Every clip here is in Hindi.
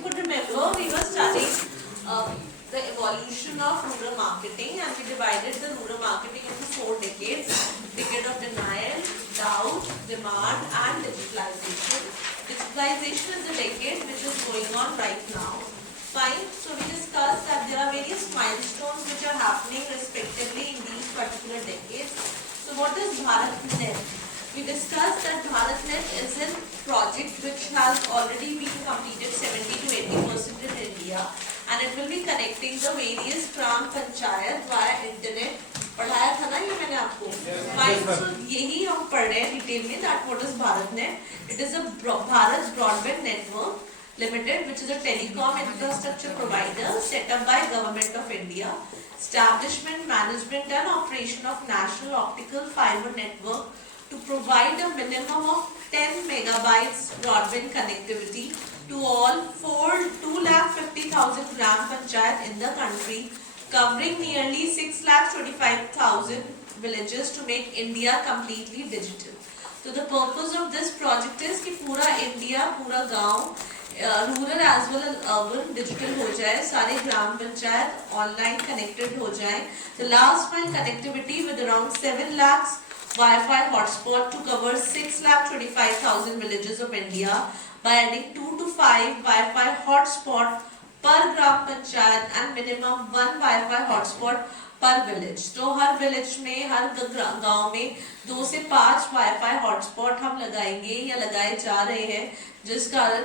you could remember, we were studying the evolution of rural marketing, and we divided the rural marketing into 4 decades. Decade of denial, doubt, demand and digitalization. Digitalization is the decade which is going on right now. Fine, so we discussed that there are various milestones which are happening respectively in these particular decades. So what is BharatNet? We discussed that BharatNet is a project which has already been completed 70 to 80% in India, and it will be connecting the various gram panchayat via internet. पढ़ाया था ना ये मैंने आपको. Fine, so यही हम पढ़ रहे हैं डिटेल में that what is BharatNet. It is a Bharat Broadband Network Limited, which is a telecom infrastructure provider set up by Government of India. Establishment, management and operation of National Optical Fiber Network to provide a minimum of 10 megabytes broadband connectivity to all 2,50,000 gram panchayat in the country, covering nearly 6,25,000 villages to make India completely digital. So the purpose of this project is कि पूरा India, पूरा गांव, rural as well as urban digital हो जाए, सारे ग्राम पंचायत ऑनलाइन कनेक्टेड हो जाए. The last mile connectivity with around 7 lakhs Wi-Fi hotspot to cover 6,25,000 villages of India by adding 2 to 5 Wi-Fi hotspot per gram panchayat and minimum 1 Wi-Fi hotspot per village. तो हर विलेज में, हर गांव में 2 से 5 Wi-Fi hotspot हम लगाएंगे या लगाए जा रहे हैं, जिस कारण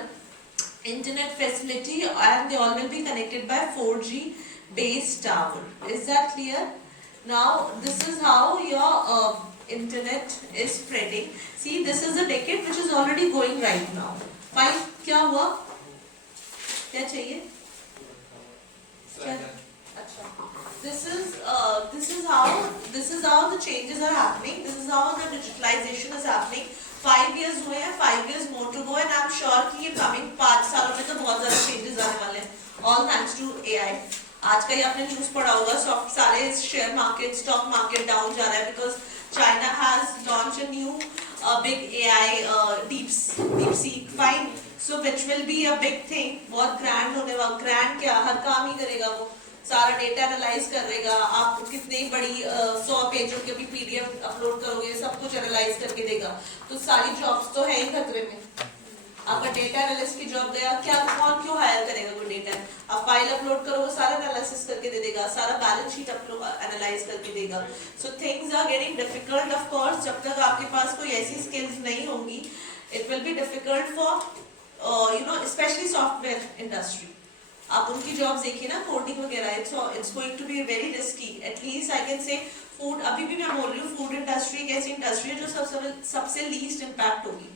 internet facility, and they all will be connected by 4G base tower. Is that clear? Now this is how your internet is spreading. See, this is a decade which is already going right now. Fine, क्या हुआ? क्या चाहिए? अच्छा. This is how the changes are happening. This is how the digitalization is happening. 5 years हुए हैं, 5 years more to go, and I'm sure कि ये coming 5 सालों में तो बहुत ज़्यादा changes आने वाले हैं. All thanks to AI. आज का ही आपने न्यूज़ पढ़ा होगा, सारे share market, stock market down जा रहा है because China has launched a new big AI DeepSeek. Fine, so which will be a big thing. बहुत grand होने वाला. Grand क्या, हर काम ही करेगा वो. सारा डेटा एनालाइज करेगा. आप कितनी बड़ी 100 पेजों की भी PDF अपलोड करोगे, सब कुछ एनालाइज करके देगा. तो सारी जॉब्स तो है ही खतरे में. आपका डेटा एनालिस्ट की जॉब गया, क्या कौन क्यों हायर करेगा कोई डेटा? आप फाइल अपलोड करो, वो सारा एनालिसिस करके दे देगा, सारा बैलेंस शीट एनालाइज करके देगा. So things are getting difficult. Of course जब तक आपके पास कोई ऐसी स्किल्स नहीं होंगी, it will be difficult for specially software industry. आप उनकी जॉब्स देखिए ना, कोडिंग वगैरह, it's going to be very risky. At least I can say food, अभी भी मैं बोल रही हूँ, फूड इंडस्ट्री एक ऐसी इंडस्ट्री है जो सबसे लीस्ट इम्पैक्ट होगी.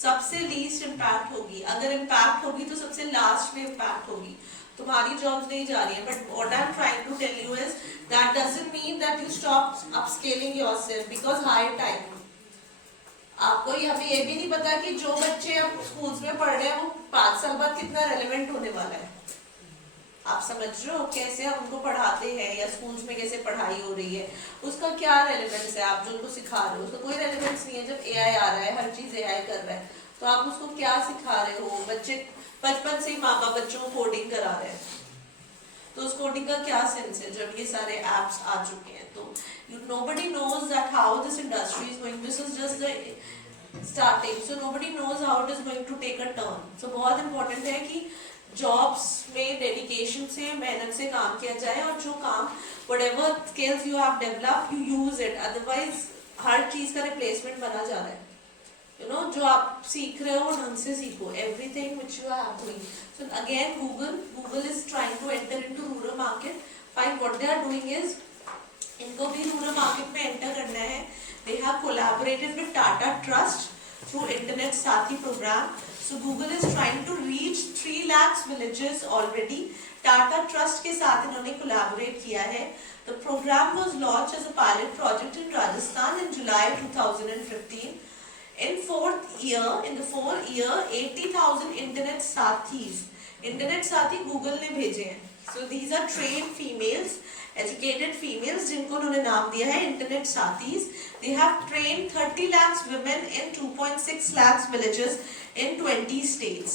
सबसे लीस्ट इम्पैक्ट होगी. अगर इम्पैक्ट होगी तो सबसे लास्ट में इम्पैक्ट होगी. तुम्हारी जॉब्स नहीं जा रही है. But what I am trying to tell you is that doesn't mean that you stop upskilling yourself because higher time. आपको हमें ये भी नहीं पता कि जो बच्चे अब स्कूल्स में पढ़ रहे हैं वो 5 साल बाद कितना रेलेवेंट होने वाला है. आप समझ रहे हो कैसे हम उनको पढ़ाते हैं या स्कूल्स में कैसे पढ़ाई हो रही है, उसका क्या रेलेवेंस है? आप जो उनको सिखा रहे हो उसका कोई रेलेवेंस नहीं है. जब AI आ रहा है, हर चीज AI कर रहा है, तो आप उसको क्या सिखा रहे हो? बच्चे बचपन से ही माँ बाप बच्चों को कोडिंग करा रहे हैं, तो उस कोडिंग का क्या सेंस है जब ये सारे एप्स आ चुके हैं? तो nobody knows that how this industry is going. This is just the starting, so nobody knows how it is going to take a turn. So बहुत important है कि जॉब्स में डेडिकेशन से, मेहनत से काम किया जाए, और जो काम whatever skills you have developed, you use it. Otherwise हर चीज का रिप्लेसमेंट बना जा रहा है. जो आप सीख रहे हो ढंग से सीखो. Everything which you are doing. So again, Google is trying to enter into rural market. Fine, what they are doing is, इनको भी रूरल मार्केट में एंटर करना है. They have collaborated with Tata Trust through Internet Sathi program. So Google is trying to reach 3 lakhs villages already. Tata Trust के साथ इन्होंने collaborate किया है. The program was launched as a pilot project in Rajasthan in July 2015. In the fourth year, 80,000 Internet Sathi Google ने भेजे हैं. So these are trained females, educated females, जिनको उन्होंने नाम दिया है Internet Sathis. They have trained 30 lakhs women in 2.6 lakhs villages in 20 states.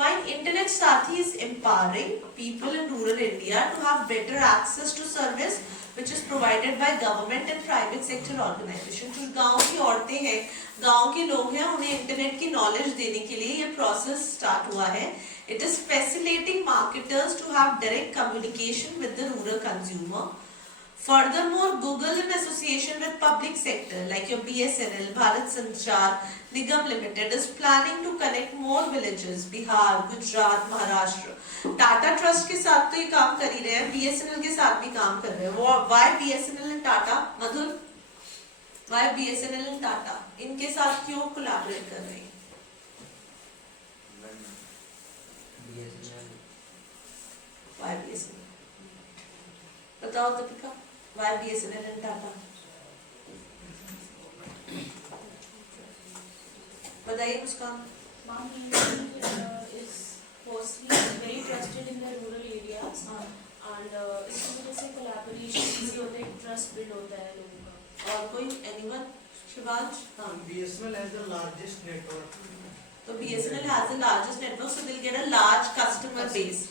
Fine. Internet Sathi is empowering people in rural India to have better access to service which is provided by government and private sector organization. जो गांव की औरतें हैं, गांव के लोग हैं, उन्हें इंटरनेट की नॉलेज देने के लिए ये प्रोसेस स्टार्ट हुआ है. It is facilitating marketers to have direct communication with the rural consumer. Furthermore, Google in association with public sector like your BSNL, Bharat Sanchar Nigam Limited is planning to connect more villages, Bihar, Gujarat, Maharashtra. Tata Trust के साथ तो ये काम कर ही रहे हैं, BSNL के साथ भी काम कर रहे हैं. Why BSNL and Tata? Madhur, why BSNL and Tata? इनके साथ क्यों कोलैबोरेट कर रहे हैं? Why BSNL? बताओ Deepika. Why BSNL and Tata? बताइए मुस्कान. Mom is firstly very trusted in the rural areas and इसकी वजह से collaboration easy होता है, trust build होता है लोगों का. और कोई anyone? शिवांश. हाँ. BSNL has the largest network. So BSNL has the largest network, so they'll get a large customer base,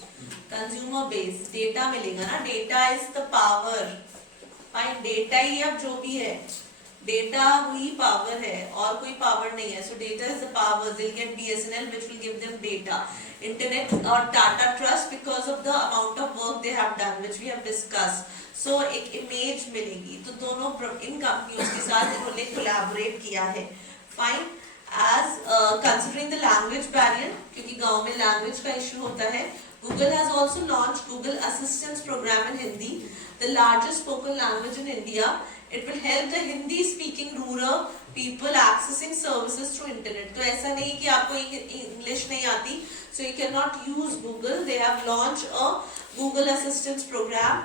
consumer base. Data मिलेगा ना. Data is the power. Fine. Data ही अब जो भी है, data ही power है और कोई power नहीं है. So data is the power. They'll get BSNL which will give them data. Internet और Tata Trust because of the amount of work they have done which we have discussed. So एक image मिलेगी. तो दोनों इन कंपनियों के साथ इन्होंने collaborate किया है. Fine. As considering the language barrier, क्योंकि गांव में language का issue होता है, Google has also launched Google Assistance program in Hindi, the largest spoken language in India. It will help the Hindi-speaking rural people accessing services through internet. तो ऐसा नहीं कि आपको English नहीं आती, so you cannot use Google. They have launched a Google Assistance program.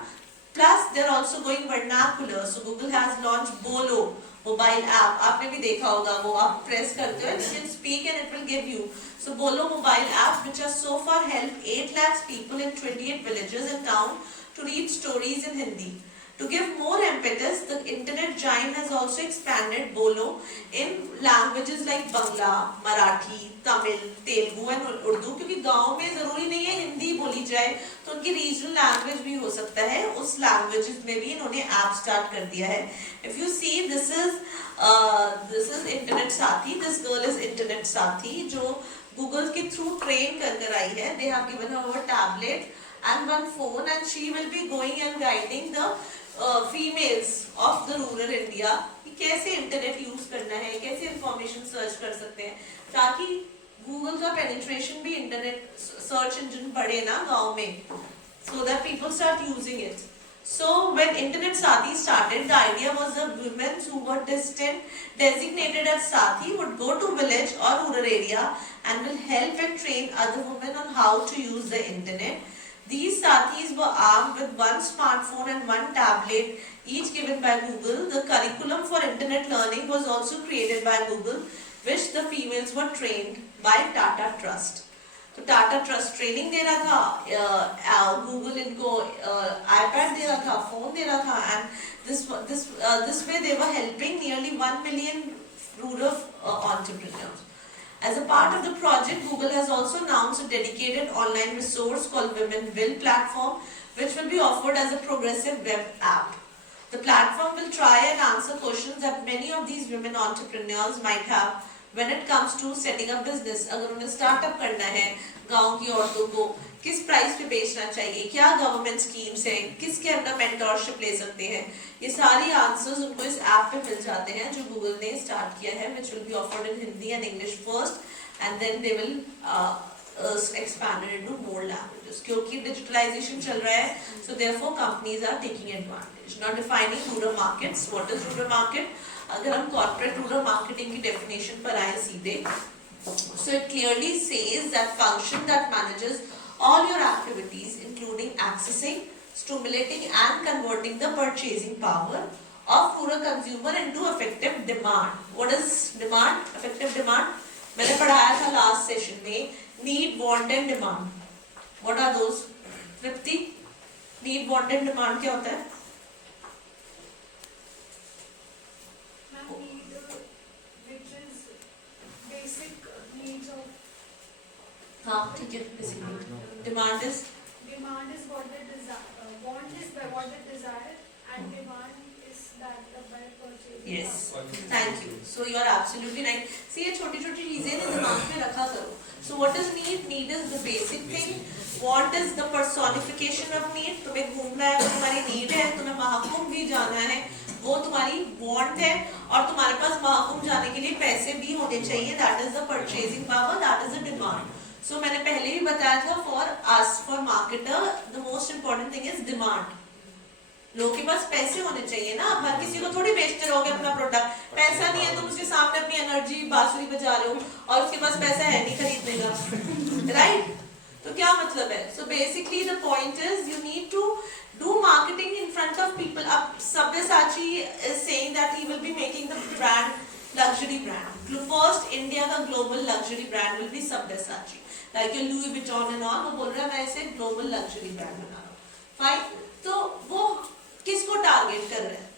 Plus, they are also going vernacular. So Google has launched Bolo mobile app. आपने भी देखा होगा वो आप press करते हो, you can speak and it will give you. So Bolo mobile app, which has so far helped 8 lakhs people in 28 villages and towns to read stories in Hindi. To give more impetus, the internet giant has also expanded Bolo in languages like Bangla, Marathi, Tamil, Telugu and Urdu. क्योंकि गांव में जरूरी नहीं है हिंदी बोली जाए, तो उनकी रीजनल लैंग्वेज भी हो सकता है. उस लैंग्वेजेस में भी इन्होंने ऐप स्टार्ट कर दिया है. If you see, this is Internet Sathi. This girl is Internet Sathi, जो Google के थ्रू ट्रेन कर आई है. They have given her a tablet and one phone, and she will be going and guiding the females of the rural India कि कैसे इंटरनेट यूज करना है, कैसे इंफॉर्मेशन सर्च कर सकते हैं, ताकि गूगल का पेनिट्रेशन भी इंटरनेट सर्च इंजन बढ़े ना गांव में, so that people start using it. So when Internet Sathi started, the idea was the women who were designated as Sathi would go to village or rural area and will help and train other women on how to use the internet. These Sathis were armed with one smartphone and one tablet, each given by Google. The curriculum for internet learning was also created by Google, which the females were trained by Tata Trust. तो टाटा ट्रस्ट ट्रेनिंग दे रहा था, गूगल इनको iPad दे रहा था, फोन दे रहा था, and this way they were helping nearly 1 million rural entrepreneurs. As a part of the project, Google has also announced a dedicated online resource called Women Will platform, which will be offered as a progressive web app. The platform will try and answer questions that many of these women entrepreneurs might have when it comes to setting up business. अगर उन्हें स्टार्टअप करना है, गांव की औरतों को किस प्राइस पे बेचना चाहिए, क्या गवर्नमेंट स्कीम्स हैं, किसके अंदर मेंटरशिप ले सकते हैं, ये सारी आंसर्स उनको इस ऐप पे मिल जाते हैं जो गूगल ने स्टार्ट किया है, which will be offered in Hindi and English first, and then they will expand it into more languages. क्योंकि डिजिटलाइजेशन चल रहा है, so therefore companies are taking advantage. Now defining rural markets. What is rural market? अगर हम कॉर्पोरेट रूरल मार्केटिंग की डेफिनेशन पर आए सीधे, so it clearly says that function that manages all your activities including accessing, stimulating and converting the purchasing power of rural consumer into effective demand. What is demand? Effective demand मैंने पढ़ाया था लास्ट सेशन में, need, want and demand. What are those? Tripti, need, want and demand क्या होता है? हाँ ठीक है, basically demand is Demand is what they desire. Want is what they desire, and demand is that the by purchasing. Yes, thank you. So you are absolutely right. See, ये छोटी छोटी चीजें ना दिमाग में रखा करो. So what is need? Need is the basic thing. Want is the personification of need. तुम्हें घूमना है, वो तुम्हारी need है. तुम्हें महाकुंभ भी जाना है, वो तुम्हारी want है. और तुम्हारे पास महाकुंभ जाने के लिए पैसे भी होने चाहिए. That is the purchasing power. That is the demand. So मैंने पहले भी बताया था, for us, for marketer, the most important thing is demand. लोगों के पास पैसे होने चाहिए ना. आप हर किसी को थोड़ी बेचते रहोगे अपना प्रोडक्ट. पैसा नहीं है, तुम उसके सामने अपनी एनर्जी बांसुरी बजा रहे हो और उसके पास पैसा है नहीं खरीदने का, राइट? तो क्या मतलब है? So basically the point is you need to do marketing in front of people. अब Sabyasachi is saying that he will be making the brand luxury brand. First India का global luxury brand will be Sabyasachi. Like your Louis Vuitton and all, वो बोल रहा है मैं इसे global luxury brand बना रहा हूँ. Fine. तो वो किसको टारगेट कर रहे हैं?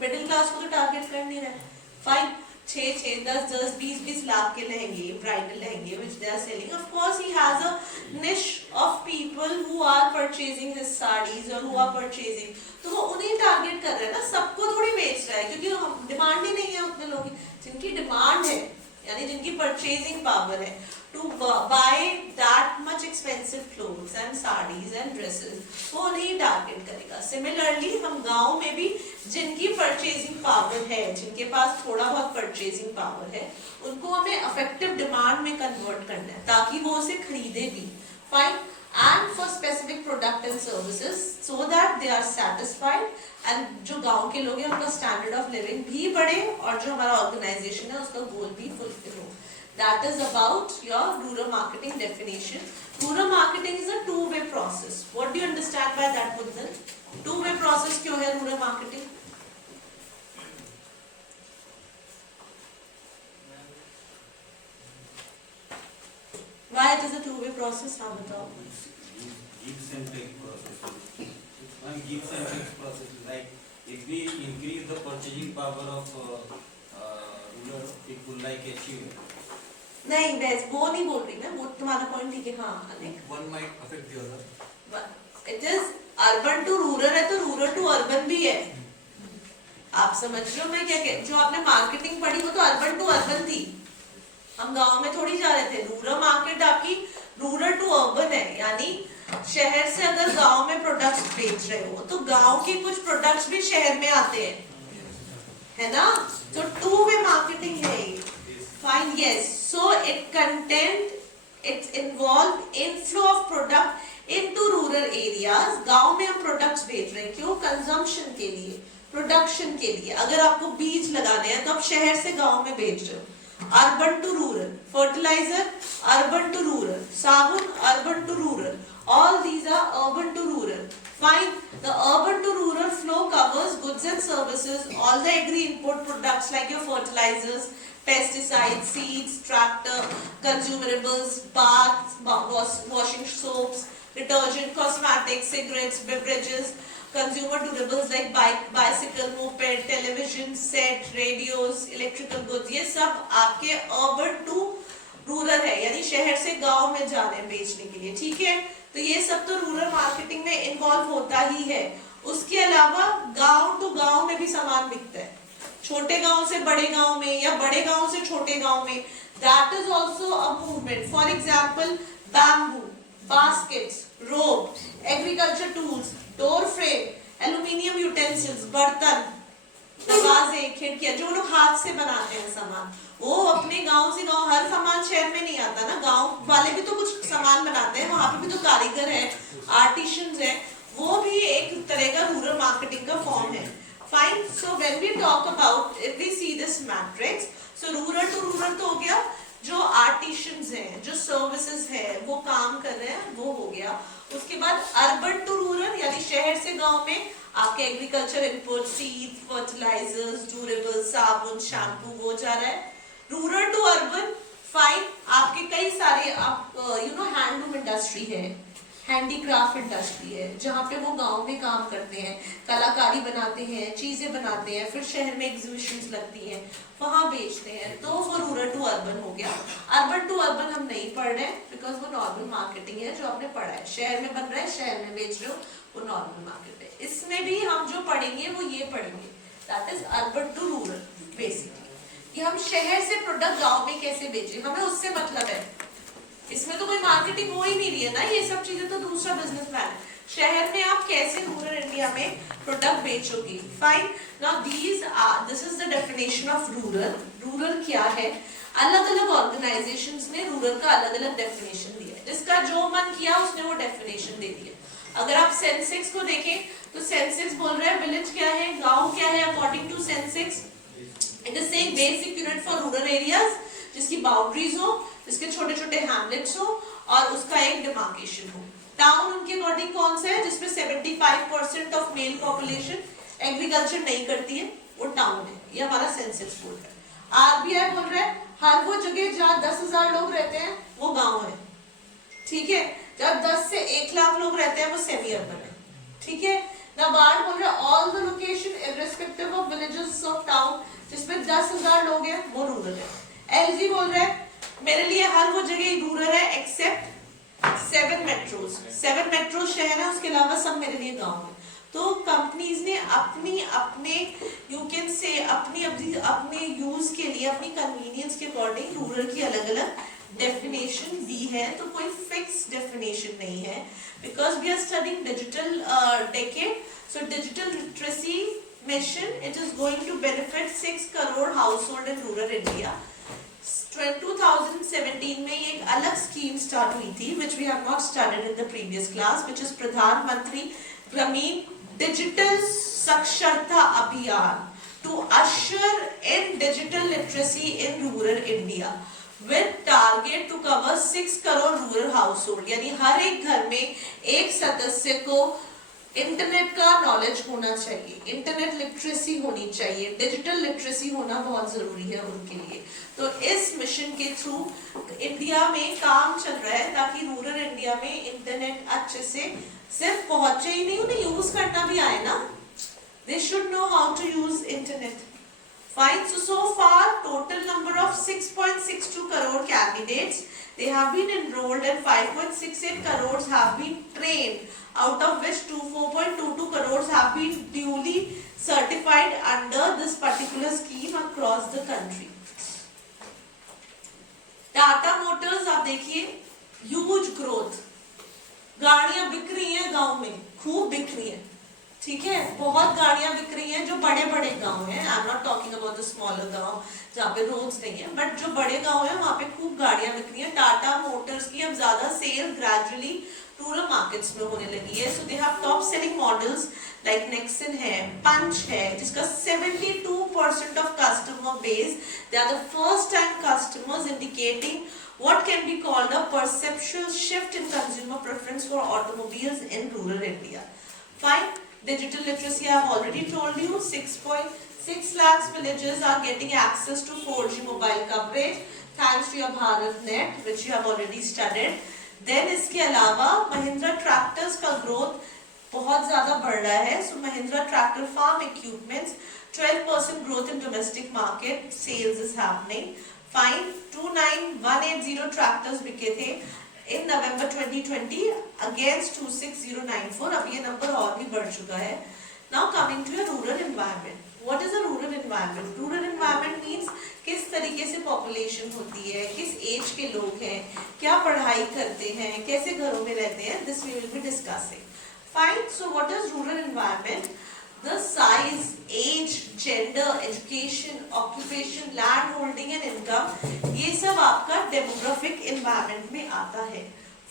मिडिल क्लास को तो टारगेट कर नहीं रहे. फाइन. 6, 10, 20 लाख के लहंगे, ब्राइडल लहंगे which they are selling. Of course he has a niche of people who are purchasing his sarees or who are purchasing. तो वो उन्हें टारगेट कर रहा है ना, सबको थोड़ी बेच रहा है, क्योंकि डिमांड ही नहीं है उतने लोग. जिनकी डिमांड है, यानी जिनकी परचेजिंग पावर है to buy that much expensive clothes and sarees and dresses, वो उन्हें टारगेट करेगा. सिमिलरली हम गांव में भी जिनकी परचेजिंग पावर है, जिनके पास थोड़ा बहुत परचेजिंग पावर है, उनको हमें अफेक्टिव डिमांड में कन्वर्ट करना है ताकि वो उसे खरीदे भी. Fine. And for specific product and services so that they are satisfied and जो गांव के लोग हैं उनका standard of living भी बढ़े और जो हमारा organization है उसका goal भी fulfill हो. That is about your rural marketing definition. Rural marketing is a two-way process. What do you understand by that, Buddhan? Two-way process क्यों है rural marketing? Why it is a two-way process? हाँ बताओ. Gives and take process. One gives and takes process. Like if we increase the purchasing power of rural people, like achieve. नहीं वैसे वो नहीं बोल रही मैं. वो तुम्हारा पॉइंट ठीक है. हाँ अनेक. One might affect the other. It is urban to rural है तो rural to urban भी है. आप समझ रहे हो मैं क्या कह. जो आपने मार्केटिंग पढ़ी वो तो urban to urban थी. हम गांव में थोड़ी जा रहे थे. रूरल मार्केट आपकी रूरल टू अर्बन है, यानी शहर से अगर गांव में प्रोडक्ट्स बेच रहे हो तो गांव के कुछ प्रोडक्ट्स भी शहर में आते हैं, है ना? तो टू वे मार्केटिंग है. Fine. Yes. So it content it's involve inflow of product into rural areas. गांव में हम प्रोडक्ट्स बेच रहे हैं क्यों? कंजम्पशन के लिए, प्रोडक्शन के लिए. अगर आपको बीज लगाने हैं तो आप शहर से गांव में बेच रहे हो. Urban to rural, fertilizer, urban to rural, sabun, urban to rural. All these are urban to rural. Fine. The urban to rural flow covers goods and services, all the agri input products like your fertilizers, pesticides, seeds, tractor, consumables, baths, washing soaps, detergent, cosmetics, cigarettes, beverages, consumer durables like bike, bicycle, moped, television set, radios, electrical goods. ये सब आपके urban to rural है, यानी शहर से गांव में जा रहे हैं बेचने के लिए. ठीक है? तो ये सब तो रूरल मार्केटिंग में इन्वॉल्व होता ही है. उसके अलावा गांव टू गांव में भी सामान बिकता है, छोटे गांव से बड़े गांव में या बड़े गांव से छोटे गांव में. That is also a movement. For example bamboo, baskets, rope, agriculture tools, door frame, aluminium utensils, बर्तन, दरवाजे, खिड़कियां, जो लोग हाथ से बनाते हैं सामान, वो अपने गांव से गांव. हर सामान शहर में नहीं आता ना. गांव वाले भी तो कुछ सामान बनाते हैं, वहां पे भी तो कारीगर हैं, आर्टिशियंस हैं. वो भी एक तरह का रूरल मार्केटिंग का फॉर्म है. Fine. So when we talk about, if we see this matrix, so rural to rural तो हो गया. जो आर्टिशियंस हैं, जो सर्विसेज है, वो काम कर रहे हैं, वो हो गया. उसके बाद अर्बन टू रूरल यानी शहर से गांव में आपके agriculture input, seed, fertilisers, durable, साबुन, शैम्पू, वो जा रहा है. Rural to urban. फाइन. आपके कई सारे आप हैंडलूम इंडस्ट्री है, हैंडीक्राफ्ट इंडस्ट्री है, जहाँ पे वो गांव में काम करते हैं, कलाकारी बनाते हैं, चीजें बनाते हैं, फिर शहर में एग्जीबिशंस लगती हैं, वहां बेचते हैं, तो वो रूरल टू अर्बन हो गया। अर्बन टू अर्बन हम नहीं पढ़ रहे हैं, बिकॉज वो नॉर्मल मार्केटिंग है जो आपने पढ़ा है, शहर में बन रहा है, शहर में बेच रहे हो, वो नॉर्मल मार्केट है। इसमें भी हम जो पढ़ेंगे वो ये पढ़ेंगे, that is urban to rural, basically कि हम शहर से प्रोडक्ट गाँव में कैसे बेचें, हमें उससे मतलब है। इसमें तो कोई मार्केटिंग हो ही नहीं रही है ना, ये सब चीजें तो दूसरा बिजनेस प्लान है। शहर में आप कैसे रूरल इंडिया में प्रोडक्ट बेचोगे। Fine, now this is the definition of rural. Rural क्या है, अलग अलग ऑर्गेनाइजेशंस ने रूरल का अलग अलग डेफिनेशन दिया है, जिसका जो मन किया उसने वो डेफिनेशन दे दिया। अगर आप सेंसेक्स को देखें तो सेंसेक्स बोल रहा है विलेज क्या है, गांव क्या है, according to census it is saying basic unit for rural areas, जिसकी बाउंड्रीज हो, जिसके छोटे छोटे हैमलेट्स हो और उसका एक डिमार्केशन हो। टाउन उनके अकॉर्डिंग कौन सा है, जिसमें 75% ऑफ मेल पॉपुलेशन एग्रीकल्चर नहीं करती है, वो टाउन है। ये हमारा सेंसस बोल रहा है। आरबीआई बोल रहा है हर वो जगह जहाँ 10,000 लोग रहते हैं वो गांव है, ठीक है। जब 10 से 1 लाख लोग रहते हैं वो सेमी अर्बन है, ठीक है। नाबार्ड बोल रहा है all the location irrespective of villages of town, जिसमें 10,000 लोग हैं वो रूरल है। एलजी बोल रहा है मेरे लिए हर वो जगह रूरल है एक्सेप्ट 7 मेट्रोज। 7 मेट्रोज शहर है, उसके अलावा सब मेरे लिए गांव है। तो कंपनीज ने अपने यू कैन से अपने यूज के लिए, अपनी कन्वीनियंस के अकॉर्डिंग रूरल की अलग अलग डेफिनेशन दी है। तो कोई फिक्स डेफिनेशन नहीं है, because we are studying digital decade, so digital literacy mission it is going to benefit 6 crore household in rural India. 2017 में ये एक अलग स्कीम स्टार्ट हुई थी, which we have not studied in the previous class, which is प्रधानमंत्री ग्रामीण डिजिटल साक्षरता अभियान to usher in digital literacy in rural India with target to cover 6 crore rural household। यानी हर एक घर में एक सदस्य को इंटरनेट का नॉलेज होना चाहिए, इंटरनेट लिटरेसी होनी चाहिए, डिजिटल लिटरेसी होना बहुत जरूरी है उनके लिए। तो इस मिशन के थ्रू इंडिया में काम चल रहा है ताकि रूरल इंडिया में इंटरनेट अच्छे से सिर्फ पहुंचे ही नहीं, उन्हें यूज करना भी आए ना। They should know how to use internet. Fine. So far, total number of 6.62 crore candidates, they have been enrolled and 5.68 crores have been trained, out of which 4.22 crores have been duly certified under this particular scheme across the country. Tata Motors आप देखिए, ह्यूज ग्रोथ, गाड़ियां बिक रही हैं गांव में, खूब बिक रही हैं, ठीक है, बहुत गाड़ियां बिक रही हैं जो बड़े बड़े गांव हैं। I am not talking about the smaller गांव जहाँ पे रोड्स नहीं है, बट जो बड़े गांव हैं वहाँ पे खूब गाड़ियां बिक रही हैं। टाटा मोटर्स की अब ज्यादा सेल ग्रेजुअली रूरल मार्केट्स में होने लगी है। So they have top selling models like Nexon है, पंच है, जिसका 72% of customer base, they are the first time customers, indicating what can be called a perceptual shift in consumer preference for automobiles in rural India. Fine. Digital literacy I have already told you, 6.6 lakhs villages are getting access to 4G mobile coverage thanks to your BharatNet, which you have already studied. Then इसके अलावा महिंद्रा ट्रैक्टर्स का ग्रोथ बहुत ज्यादा बढ़ रहा है। So Mahindra tractor farm equipments 12% growth in domestic market sales is happening. Fine. 29180 tractors बिके थे इन नवंबर 2020 अगेंस्ट 26094। अब ये नंबर और भी बढ़ चुका है। Now coming to rural environment, what is a rural environment? Rural environment means किस तरीके से पॉपुलेशन होती है, किस एज के लोग हैं, क्या पढ़ाई करते हैं, कैसे घरों में रहते हैं, this we will be discussing. Fine. So what is rural environment? The size, age, gender, education, occupation, land holding and income, ये सब आपका demographic environment में आता है.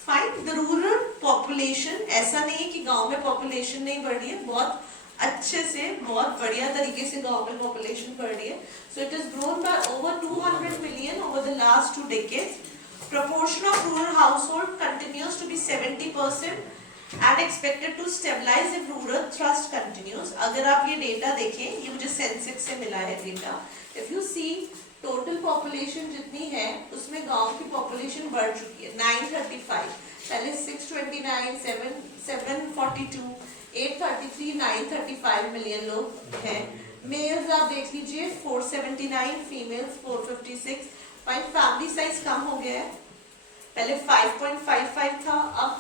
Fine. The rural population, ऐसा नहीं है कि गांव में population नहीं बढ़ रही है, बहुत अच्छे से, बहुत बढ़िया तरीके से गांव में population बढ़ रही है. So it has grown by over 200 million over the last 2 decades. Proportion of rural household continues to be 70%. And expected to stabilize if rural thrust continues. अगर आप ये डेटा देखें, ये मुझे सेंसेक्स से मिला है data. If you see total population जितनी है, उसमें गांव की population बढ़ चुकी है 935, पहले 620 679, 742, 833, 935 मिलियन लोग हैं। मेल्स आप देख लीजिए 479, फीमेल्स 456। फाइन, फैमिली साइज कम हो गया है, पहले 5.55 था, अब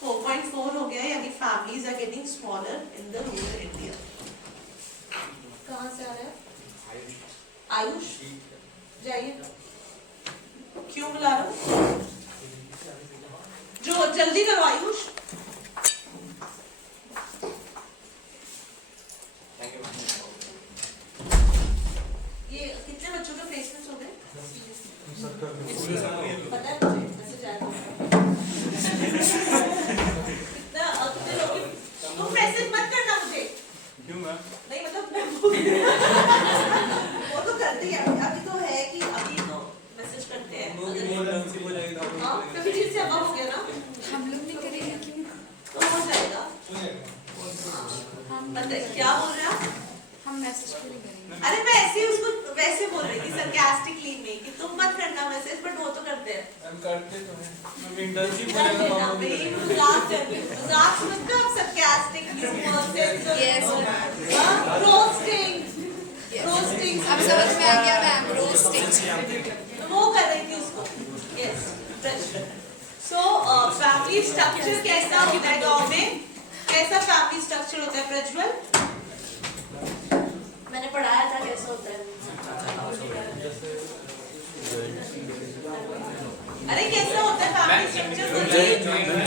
4.4 हो गया है, यानी families are getting smaller in the rural India. कहाँ से आ रहा है? आयुष, जाइए। क्यों बुला रहा हूँ? जो जल्दी करो आयुष। ये कितने बच्चों के प्लेसमेंट्स हो गए? पता है मुझे, मैसेज आया था। कितना कितने लोग की- तुम मैसेज मत करना मुझे। क्यों मैम? नहीं मतलब मैं वो तो करती है, अभी तो है कि अभी तो मैसेज करते हैं। हाँ, कभी दिन से अब हो गया ना, हम लोग नहीं करेंगे क्यों? तो हो जाएगा। बताइए क्या बोल रहे हैं आप? हम मैसेज के लिए करेंगे। अरे मैं ऐसे ही उसको वैसे बोल रही थी सरकास्टिकली में कि तुम मत करना मैसेज, बट वो तो करते हैं। हम करते तो हैं। हम इंटर्नशिप कर देना भाई, मजाक कर रही हूँ। मजाक समझते हो आप? Sarcastic Yes. रोस्टिंग रोस्टिंग अब समझ में आ गया मैम, रोस्टिंग। वो कर रही थी उसको। यस, सो फैमिली स्ट्रक्चर कैसा होता है गांव में? कैसा फैमिली स्ट्रक्चर होता है प्रज्वल? मैंने पढ़ाया था कैसा होता है। अरे कैसा होता है फैमिली स्ट्रक्चर?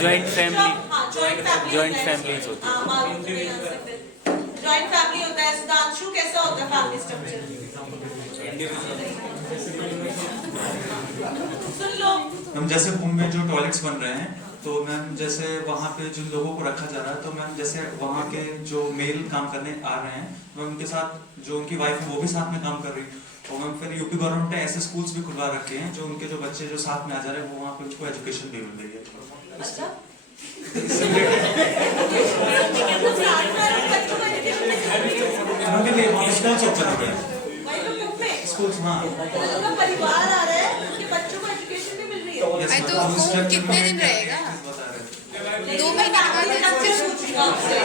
जॉइंट फैमिली, हाँ, जॉइंट फैमिलीज होती है। हाँ, मालूम तो नहीं आ सकते। जॉइंट फैमिली होता है। सुधांशु कैसा होता है फैमिली स्ट्रक्चर? सुन लो। मैम जैसे होम में जो टॉयलेट्स बन रहे हैं, तो मैम जैसे वहाँ पे जिन लोगों को रखा जा रहा है, तो मैम जैसे वहाँ के जो मेल काम करने आ रहे हैं, मैम उनके साथ जो उनकी वाइफ है वो भी साथ में काम कर रही है। और मैम फिर यूपी गवर्नमेंट ने ऐसे स्कूल्स भी खुलवा रखे हैं जो उनके जो बच्चे जो साथ में आ जा रहे हैं वो वहाँ पे उनको एजुकेशन भी मिल रही है। अच्छा उनके लिए स्कूल्स ओपन हो गए हैं। वही लोग मुंह में स्कूल्स, हाँ। मतलब का परिवार आ रहा है, उनके बच्चों को एजुकेशन भी मिल रही है। Yes, भाई तो मैम, वो structure कितने दिन में रहेगा? बता रहे थे। 2 महीने के बाद मैं आपसे पूछूंगा आपसे।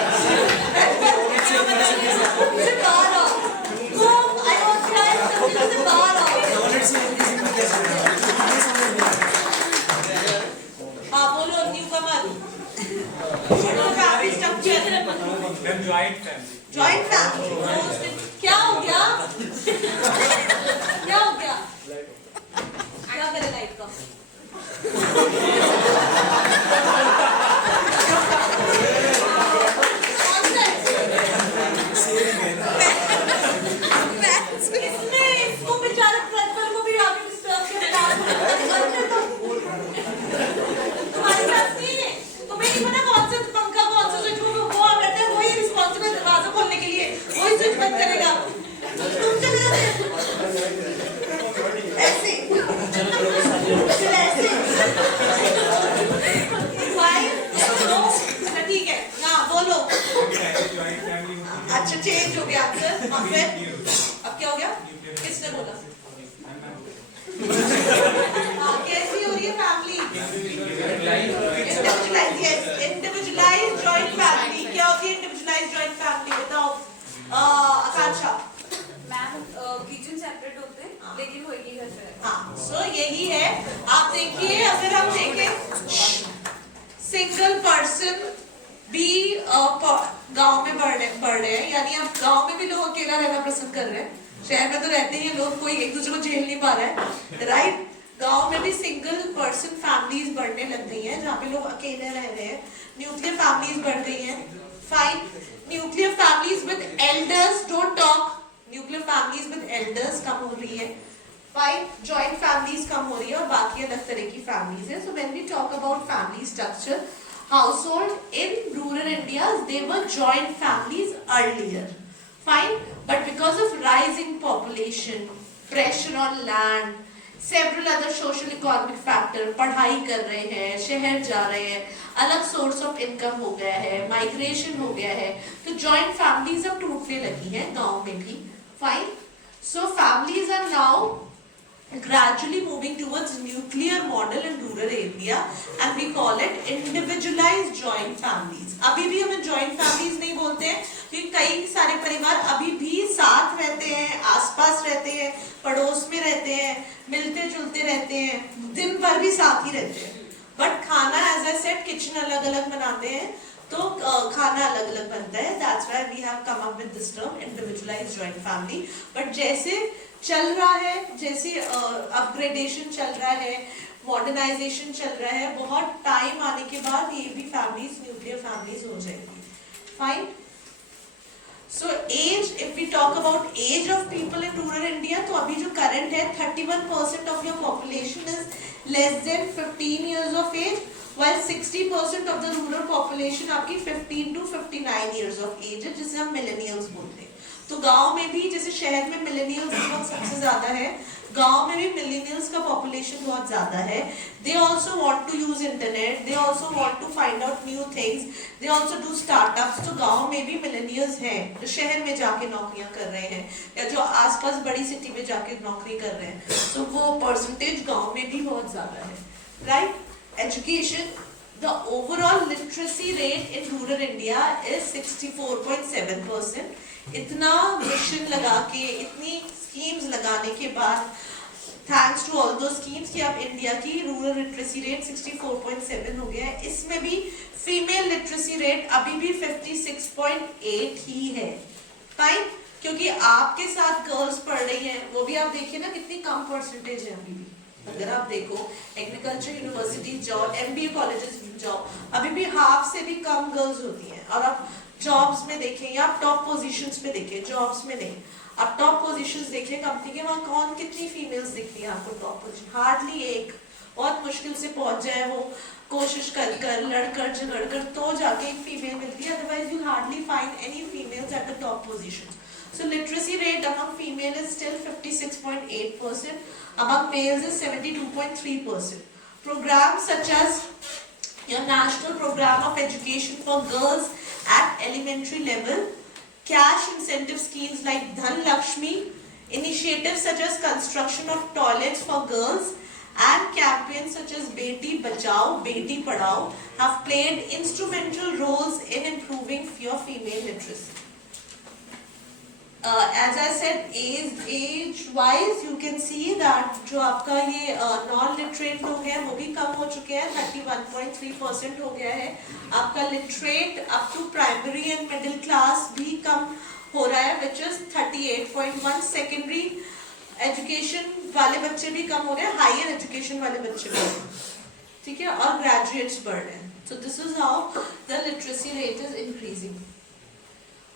मुझसे बाहर आओ। तुम अयोध्या से बाहर आओ। हाँ बोलो, newcomer. Family structure. Joint family. क्या हो गया? क्या हो गया? क्या करे लाइट का? इसने इसको बेचारे प्रज्वल को भी आगे डिस्टर्ब किया। तुम्हारे पास नहीं है, तुम्हें नहीं पता कौन सा पंखा कौन सा स्विच वो बैठा है, वही रिस्पॉन्सिबल दरवाजा खोलने के लिए, वही स्विच बंद करेगा। तुम चले जाते ऐसे ऐसे ठीक है ना, बोलो। अच्छा चेंज हो गया आंसर। अब क्या हो गया? किसने बोला? कैसी हो रही है फैमिली? Individualise joint family. क्या होती है इंडिविजुअलाइज जॉइंट फैमिली? बताओ आकांक्षा। मैम किचन सेपरेट होते हैं लेकिन वो एक ही घर पे रहते हैं। हाँ, सो यही है। आप देखिए, अगर हम देखें सिंगल पर्सन भी गांव में बढ़ रहे हैं, यानी अब गांव में भी लोग अकेला रहना पसंद कर रहे हैं। शहर में तो रहते ही हैं लोग, कोई एक दूसरे को झेल नहीं पा रहा है, राइट? गांव में भी सिंगल पर्सन फैमिलीज बढ़ने लग गई हैं, जहाँ पे लोग अकेले रह रहे हैं। न्यूक्लियर फैमिलीज बढ़ गई हैं। Fine, nuclear families with elders, don't talk. Nuclear families with elders कम हो रही है। फाइन, जॉइंट फैमिलीज कम हो रही है और बाकी अलग तरह की फैमिलीज है। So when we talk about family structure, household in rural India, they were joint families earlier. Fine, but because of rising population, pressure on land, several other social economic factor, पढ़ाई कर रहे हैं, शहर जा रहे हैं, अलग सोर्स ऑफ इनकम हो गया है, माइग्रेशन हो गया है, तो जॉइंट फैमिलीज अब टूटने लगी हैं गांव में भी। Fine, so families are now gradually moving towards nuclear model in rural area and we call it individualized joint families. अभी भी हमें joint families नहीं बोलते हैं क्योंकि कई सारे परिवार अभी भी साथ रहते हैं, आसपास रहते हैं, पड़ोस में रहते हैं, मिलते जुलते रहते हैं, दिन भर भी साथ ही रहते हैं, बट खाना एज आई सेड किचन अलग अलग बनाते हैं, तो खाना अलग अलग बनता है. That's why we have come up with this term individualized joint family. But जैसे चल रहा है, जैसे अपग्रेडेशन चल रहा है, मॉडर्नाइजेशन चल रहा है, बहुत टाइम आने के बाद ये भी फैमिलीज न्यूक्लियर फैमिलीज हो जाएगी. Fine. So age, if we talk about age of people in rural India, तो अभी जो current है 31% of your population is less than 15 years of age, while 60% of the rural population आपकी 15 to 59 years of age है, जिसे हम millennials बोलते हैं. तो गांव में भी जैसे शहर में millennials का सबसे ज्यादा है, गांव में भी millennials का population बहुत ज्यादा है. They also want to use internet, they also want to find out new things, they also do startups. तो गांव में भी millennials हैं जो शहर में जाके नौकरियां कर रहे हैं या जो आसपास बड़ी सिटी में जाके नौकरी कर रहे हैं. तो वो परसेंटेज गांव में भी बहुत ज्यादा है. Right. Education, the overall literacy rate in rural India is 64.7%. इतना मिशन लगा के, इतनी स्कीम्स लगाने के बाद, थैंक्स टू ऑल दो स्कीम्स कि अब इंडिया की रूरल लिटरेसी रेट 64.7 हो गया है. इसमें भी फीमेल लिटरेसी रेट अभी भी 56.8 ही है. फाइन. क्योंकि आपके साथ गर्ल्स पढ़ रही हैं, वो भी आप देखिए ना कितनी कम परसेंटेज है अभी भी. अगर आप देखो एग्रीकल्चर यूनिवर्सिटी जाओ, एमबीए कॉलेजेस जाओ, अभी भी हाफ से भी कम गर्ल्स होती हैं. और आप जॉब्स में देखें या आप टॉप पोजीशंस पे देखें, जॉब्स में नहीं, आप टॉप पोजीशंस देखें कंपनी के, वहाँ कौन कितनी फीमेल्स दिखती है आपको टॉप पोजीशन? हार्डली एक. बहुत मुश्किल से पहुंच जाए वो, कोशिश कर कर लड़कर झगड़ कर तो जाके एक फीमेल मिलती है, otherwise you hardly find any females at the top positions. So literacy rate among female is still 56.8%. Among males is 72.3%. Programs such as your National Program of Education for Girls at Elementary Level, cash incentive schemes like Dhan Lakshmi, initiatives such as construction of toilets for girls, and campaigns such as Beti Bachao, Beti Padhao have played instrumental roles in improving your female literacy. As I said, age-wise, you can see that जो आपका ये non-literate लोग हैं वो भी कम हो चुके हैं, 31.3% हो गया है. आपका literate up to primary and middle class भी कम हो रहा है, which is 38.1. Secondary education वाले बच्चे भी कम हो रहे हैं, higher education वाले बच्चे भी, ठीक है, और graduates बढ़ रहे हैं. So this is how the literacy rate is increasing.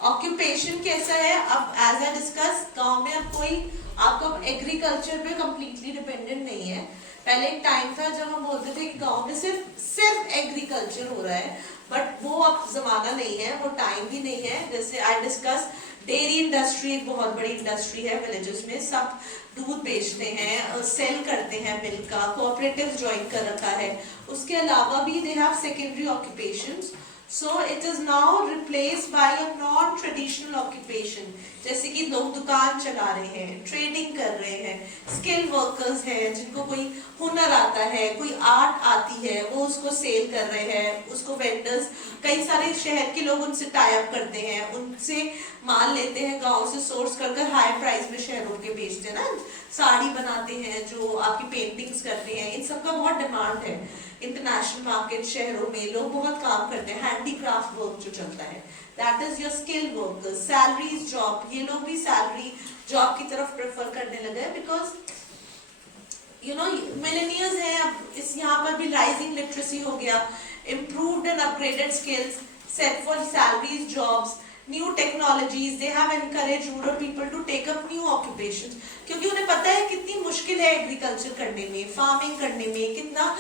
Occupation कैसा है? अब एज आई डिस्कस, गांव में अब कोई आपको एग्रीकल्चर पे कम्प्लीटली डिपेंडेंट नहीं है. पहले एक टाइम था जब हम बोलते थे कि गांव में सिर्फ एग्रीकल्चर हो रहा है, बट वो अब जमाना नहीं है, वो टाइम भी नहीं है. जैसे आई डिस्कस, डेयरी इंडस्ट्री एक बहुत बड़ी इंडस्ट्री है विलेजेस में. सब दूध बेचते हैं, सेल करते हैं मिल्क का, कोऑपरेटिव ज्वाइन कर रखा है. उसके अलावा भी they have secondary occupations. So it is now replaced by a non-traditional occupation, जैसे कि लोग दुकान चला रहे हैं, ट्रेडिंग कर रहे हैं, स्किल वर्कर्स हैं जिनको कोई हुनर आता है, कोई आर्ट आती है, वो उसको सेल कर रहे हैं, उसको वेंडर्स, कई सारे शहर के लोग उनसे टाई अप करते हैं, उनसे माल लेते हैं, गांव से सोर्स कर हाई प्राइस में शहरों के बेचते हैं ना, साड़ी बनाते हैं, जो आपकी पेंटिंग्स करते हैं, इन सब का बहुत डिमांड है. इंटरनेशनल मार्केट शहरों में लोग बहुत काम करते हैं, हैंडीक्राफ्ट वर्क जो चलता है, that is your skill workers. Salaries job, ये लोग भी सैलरी जॉब की तरफ प्रेफर करने लगे हैं, बिकॉज यू नो मिलेनियल्स हैं. अब इस यहाँ पर भी राइजिंग लिटरेसी हो गया, improved and upgraded skills, set for salaries jobs, new technologies. They have encourage rural people to take up new occupations, क्योंकि उन्हें पता है कितनी मुश्किल है एग्रीकल्चर करने में, फार्मिंग करने में, कितना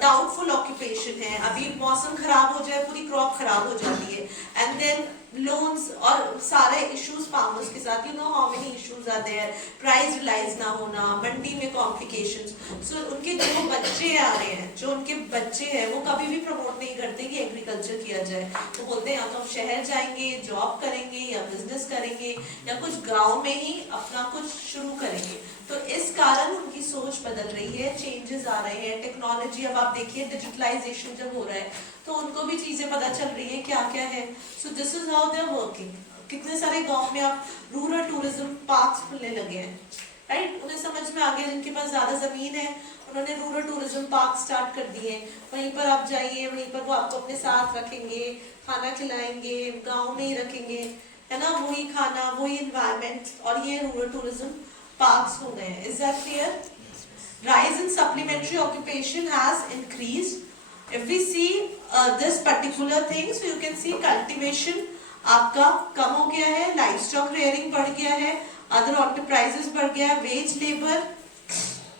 डाउटफुल ऑक्यूपेशन है. अभी मौसम खराब हो जाए, पूरी क्रॉप खराब हो जाती है, एंड देन लोन्स और सारे इश्यूज फार्मर्स के साथ. You know how many issues are there, price realise ना होना, मंडी में कॉम्प्लिकेशंस. सो उनके जो बच्चे आ रहे हैं, जो उनके बच्चे हैं, वो कभी भी प्रमोट नहीं करते कि एग्रीकल्चर किया जाए. वो बोलते हैं या तो हम शहर जाएंगे, जॉब करेंगे, या बिजनेस करेंगे, या कुछ गाँव में ही अपना कुछ शुरू करेंगे. तो इस कारण उनकी सोच बदल रही है, चेंजेस आ रहे हैं, टेक्नोलॉजी, अब आप देखिए डिजिटलाइजेशन जब हो रहा है तो उनको भी चीजें पता चल रही है क्या क्या है. So this is how they are working. कितने सारे गांव में आप रूरल टूरिज्म पार्क्स खुलने लगे हैं, राइट. उन्हें समझ में आ गया, जिनके पास ज्यादा जमीन है उन्होंने रूरल टूरिज्म पार्क स्टार्ट कर दिए. वहीं पर आप जाइए, वहीं पर वो आपको अपने साथ रखेंगे, खाना खिलाएंगे, गांव में ही रखेंगे, है ना, वही खाना, वही इन्वायरमेंट, और ये रूरल टूरिज्म पार्क्स हो गए हैं. Is that clear? Rise in supplementary occupation has increased. If we see this particular thing, so you can see cultivation आपका कम हो गया है, livestock rearing बढ़ गया है, other enterprises बढ़ गया है, wage labor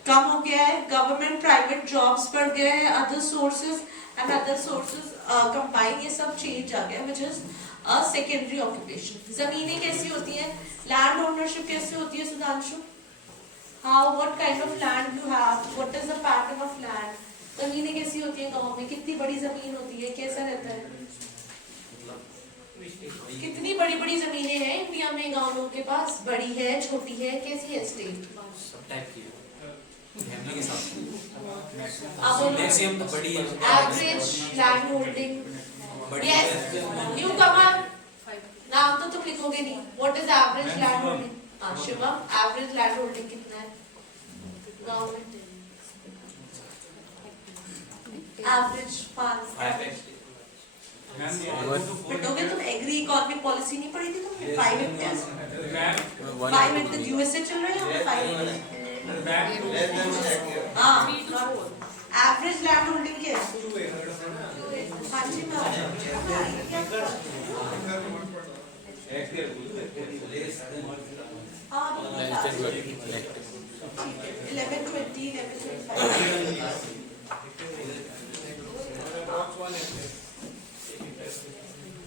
कम हो गया है, government private jobs बढ़ गया है, other sources combine, ये सब change आ गया, which is a secondary occupation. जमीनें कैसी होती हैं, land ownership कैसे होती है Sudhanshu? How, what kind of land you have, what is the pattern of land, जमीनें कैसी होती है गांव में, कितनी बड़ी जमीन होती है, कैसा रहता है, कितनी बड़ी बड़ी जमीनें हैं इंडिया में गांव लोगों के पास, बड़ी है, छोटी है, कैसी है state? Average land holding, yes you comer, नाम तो तुम लिखोगे नहीं. What is average land holding? हाँ शिवम, एवरेज लैंड होल्डिंग कितना है गांव में? एवरेज 5. बेटोगे तुम एग्री इकोनॉमिक पॉलिसी नहीं पढ़ी थी तुमने? 5 हेक्टेयर्स, 5 हेक्टेयर यूएसए चल रहे हैं 5 हेक्टेयर. हाँ, एवरेज लैंड होल्डिंग क्या है? हाँ जी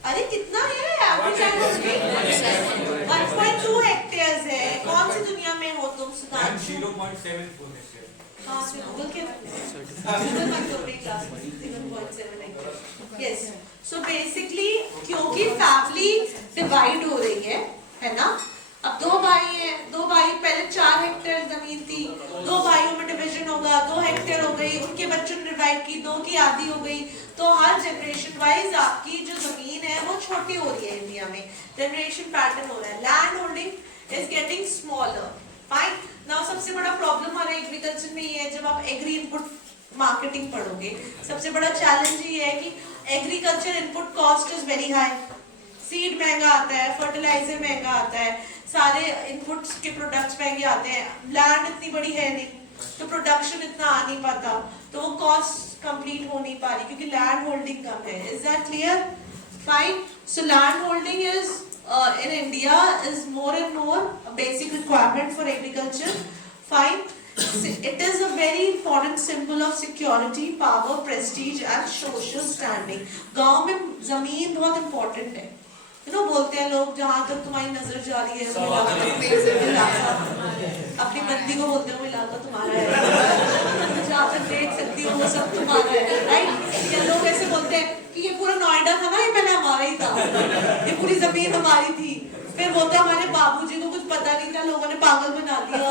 अरे कितना है एवरेज लैंड होल्डिंग? 1.2 हेक्टेयर्स है. कौन सी दुनिया में हो तुम सुधांशु? 0.74 हेक्टेयर. हाँ गूगल के गूगल मत करो मेरी क्लास में. 1.7 हेक्टेयर. यस. सो बेसिकली क्योंकि फैमिली डिवाइड हो रही है ना. अब 2 भाई हैं, 2 भाई, पहले 4 हेक्टेयर जमीन थी, 2 भाइयों में डिवीजन होगा, 2 हेक्टेयर हो गई, उनके बच्चों ने डिवाइड की, 2 की आधी हो गई. तो हर जनरेशन वाइज आपकी जो जमीन है वो छोटी हो रही है इंडिया में, जनरेशन पैटर्न हो रहा है. Land holding is getting smaller. Fine. Now सबसे बड़ा प्रॉब्लम हमारा एग्रीकल्चर में ये है, जब आप एग्री इनपुट मार्केटिंग पढ़ोगे, सबसे बड़ा चैलेंज ये है कि agriculture input cost is very high. Seed महंगा आता है, फर्टिलाइजर महंगा आता है, सारे इनपुट्स के प्रोडक्ट्स महंगे आते हैं, लैंड इतनी बड़ी है नहीं तो प्रोडक्शन इतना आ नहीं पाता, तो वो कॉस्ट कंप्लीट हो नहीं पा रही क्योंकि लैंड होल्डिंग कम है. Is that clear? Fine. So land holding is in India is more and more a basic requirement for agriculture. Fine. It is a very important symbol of security, power, prestige and social standing. गांव में जमीन बहुत important है. बोलते हैं लोग, जहाँ तक तुम्हारी नजर जा रही है वो इलाका, अपनी बंदी को बोलते हैं वो इलाका तुम्हारा है, जहाँ तक देख सकती हो वो सब तुम्हारा है, राइट. या लोग ऐसे बोलते हैं कि ये पूरा नोएडा था ना, ये पहले हमारा ही था, ये पूरी जमीन हमारी थी, फिर बोलते हमारे बाबूजी को कुछ पता नहीं था, लोगों ने पागल बना दिया,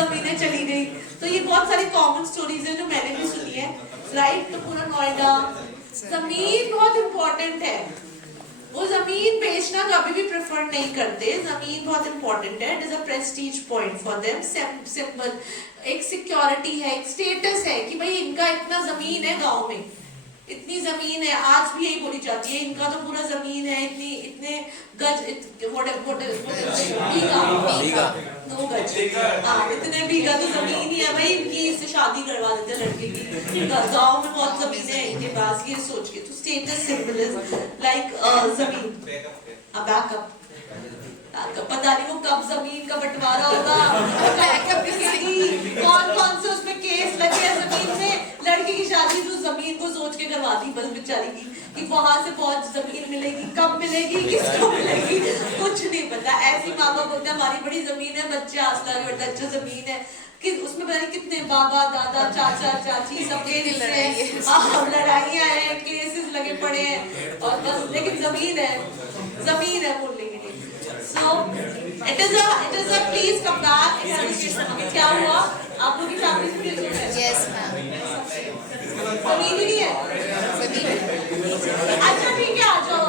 जमीनें चली गई. तो ये बहुत सारी कॉमन स्टोरीज है जो मैंने भी सुनी है, राइट. तो पूरा नोएडा, जमीन बहुत इंपॉर्टेंट है. वो जमीन बेचना कभी भी प्रेफर नहीं करते, जमीन बहुत इंपॉर्टेंट है. It is a Prestige point for them, symbol, एक सिक्योरिटी है, एक स्टेटस है कि भाई इनका इतना जमीन है, गांव में इतनी जमीन है. आज भी यही बोली जाती है, इनका तो पूरा जमीन है, इतने गज, इतने बीघा तो जमीन ही है भाई इनकी, इससे शादी करवा देते हैं लड़के की. गांव में बहुत जमीन है इनके पास, ये सोच के. तो स्टेटस सिंबल इज लाइक जमीन. बैकअप, पता नहीं वो कब जमीन का बंटवारा होगा, कौन से उसमें केस लगे जमीन में. लड़के की शादी तो जमीन को सोच के करवा दी बस बेचारी की, कि वहां से बहुत जमीन मिलेगी, कब मिलेगी, किसको मिलेगी, कुछ नहीं पता. ऐसी माँ बाप बोलते हैं हमारी बड़ी जमीन है, बच्चे आस लगे बेटा अच्छा जमीन है, कि उसमें पता नहीं कितने बाबा दादा चाचा चाची सबके लड़ाइयाँ हैं, केसेस लगे पड़े हैं, और बस लेकिन जमीन है बोलने के लिए. So it is a please come back. क्या हुआ? आप लोग की फैमिली से मिल रहे हैं? Yes, ma'am. जमीन ही नहीं है। अच्छा ठीक है, आ जाओ।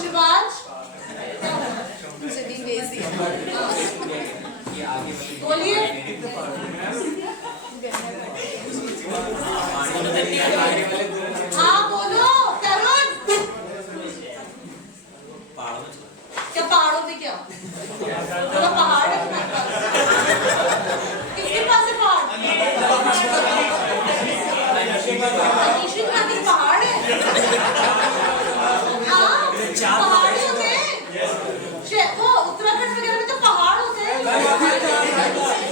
शिवाज जमीन बेच दिया। बोलिए। हाँ बोलो तरुण। क्या पहाड़ों में क्या? बोलो पहाड़ है तुम्हारे पास। किसके पास है पहाड़? अनीशी तुम्हारे पास पहाड़ है? हाँ पहाड़ ही होते हैं। वो उत्तराखंड वगैरह में तो पहाड़ होते हैं।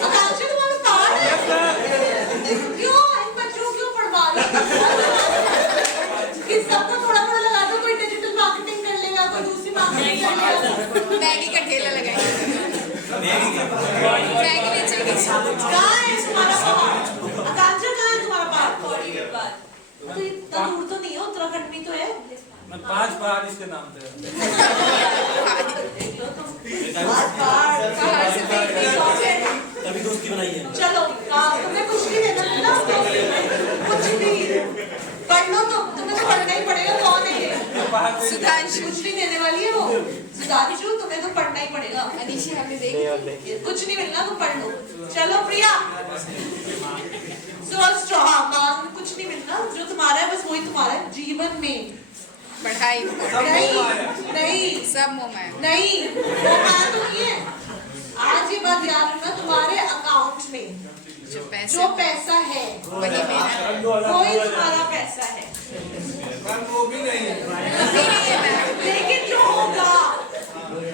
आकांक्षा तुम्हारे पास पहाड़ है? क्यों इन बच्चों को क्यों पढ़वा रहे हो? कि सबको थोड़ा थोड़ा लगा दो, कोई डिजिटल मार्केटिंग कर लेगा, कोई दूसरी मार्केटिंग कर लेगा। मैगी का ठेला लगाएंगे। मैगी बेचेंगे। कहाँ है तुम्हारा पहाड़? आकांक्षा कहाँ है तुम्हारा पहाड़? तो इतना दूर तो नहीं है, उत्तराखंड में तो है। मैं 5 पहाड़ इसके नाम से पहाड़ से तभी दोस्ती बनाई है। चलो तुम्हें कुछ नहीं देना ना, कुछ नहीं पढ़ लो तो तुम्हें तो पढ़ना ही पड़ेगा। कौन है ये? सुधांशु। कुछ नहीं देने वाली है वो। सुधांशु तुम्हें तो पढ़ना ही पड़ेगा। अनीशी हमें देगी। कुछ नहीं मिलना तो पढ़ लो। चलो प्रिया हाँ कुछ नहीं मिलना, जो तुम्हारा है बस वही तुम्हारा है जीवन में। पढ़ाई नहीं नहीं सब मोमा है। नहीं वो बात तो नहीं है। आज ये बात याद रखना, तुम्हारे अकाउंट में जो पैसा है वही मेरा। वही तुम्हारा पैसा है। वो भी नहीं है। अभी नहीं है मैम। लेकिन जो होगा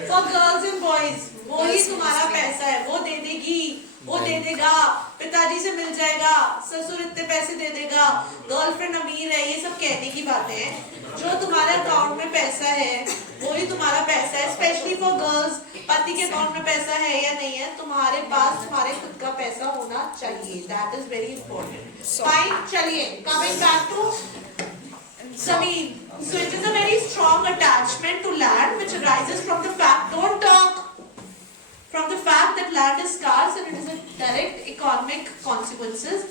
फॉर गर्ल्स एंड बॉयज वही तुम्हारा पैसा है। वो दे देगी, वो दे देगा, पिताजी से मिल जाएगा, ससुर इतने पैसे दे देगा, गर्लफ्रेंड अमीर है, ये सब कहने की बातें हैं। जो तुम्हारे अकाउंट में पैसा है वही तुम्हारा पैसा है। स्पेशली फॉर गर्ल्स, पति के अकाउंट में पैसा है या नहीं है, तुम्हारे पास तुम्हारे खुद का पैसा होना चाहिए। That is very important. Fine, चलिए कमिंग बैक टू जमीन. So it is a very strong attachment to land which arises from the fact, don't talk, from the fact that land is scarce and it is a direct economic consequences.